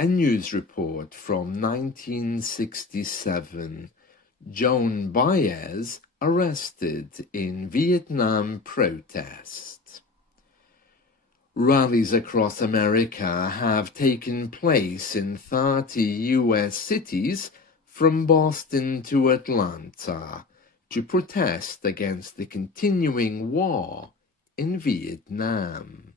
A news report from 1967. Joan Baez arrested in Vietnam protest. Rallies across America have taken place in 30 U.S. cities from Boston to Atlanta to protest against the continuing war in Vietnam.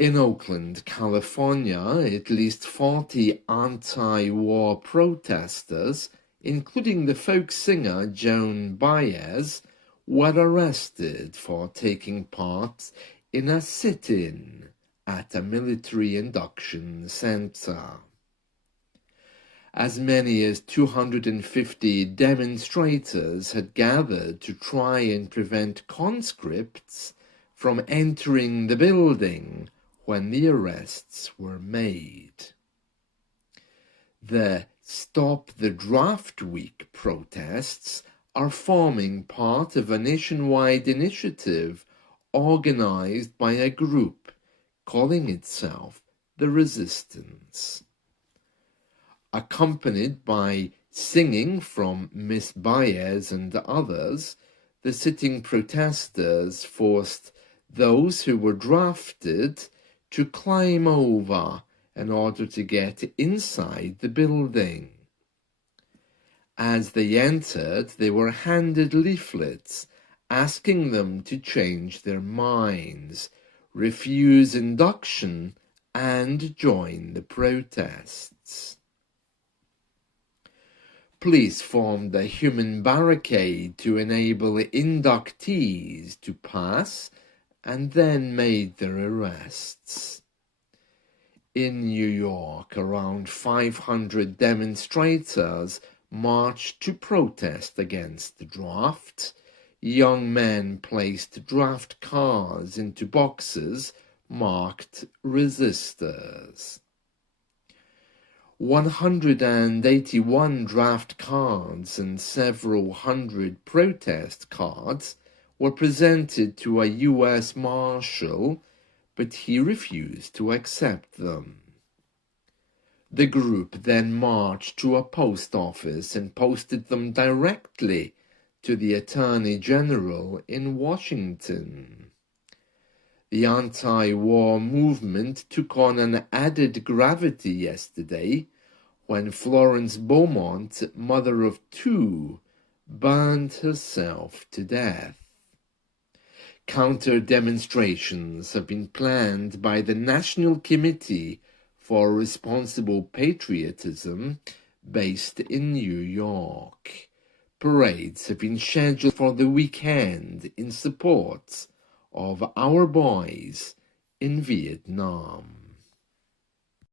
In Oakland, California, at least 40 anti-war protesters, including the folk singer Joan Baez, were arrested for taking part in a sit-in at a military induction center. As many as 250 demonstrators had gathered to try and prevent conscripts from entering the building when the arrests were made. The Stop the Draft Week protests are forming part of a nationwide initiative organized by a group calling itself the Resistance. Accompanied by singing from Miss Baez and others, the sitting protesters forced those who were drafted to climb over in order to get inside the building. As they entered, they were handed leaflets asking them to change their minds, refuse induction, and join the protests. Police formed a human barricade to enable inductees to pass and then made their arrests. In New York, around 500 demonstrators marched to protest against the draft. Young men placed draft cards into boxes marked resistors. 181 draft cards and several hundred protest cards were presented to a U.S. Marshal, but he refused to accept them. The group then marched to a post office and posted them directly to the Attorney General in Washington. The anti-war movement took on an added gravity yesterday when Florence Beaumont, mother of two, burned herself to death. Counter-demonstrations have been planned by the National Committee for Responsible Patriotism based in New York. Parades have been scheduled for the weekend in support of our boys in Vietnam.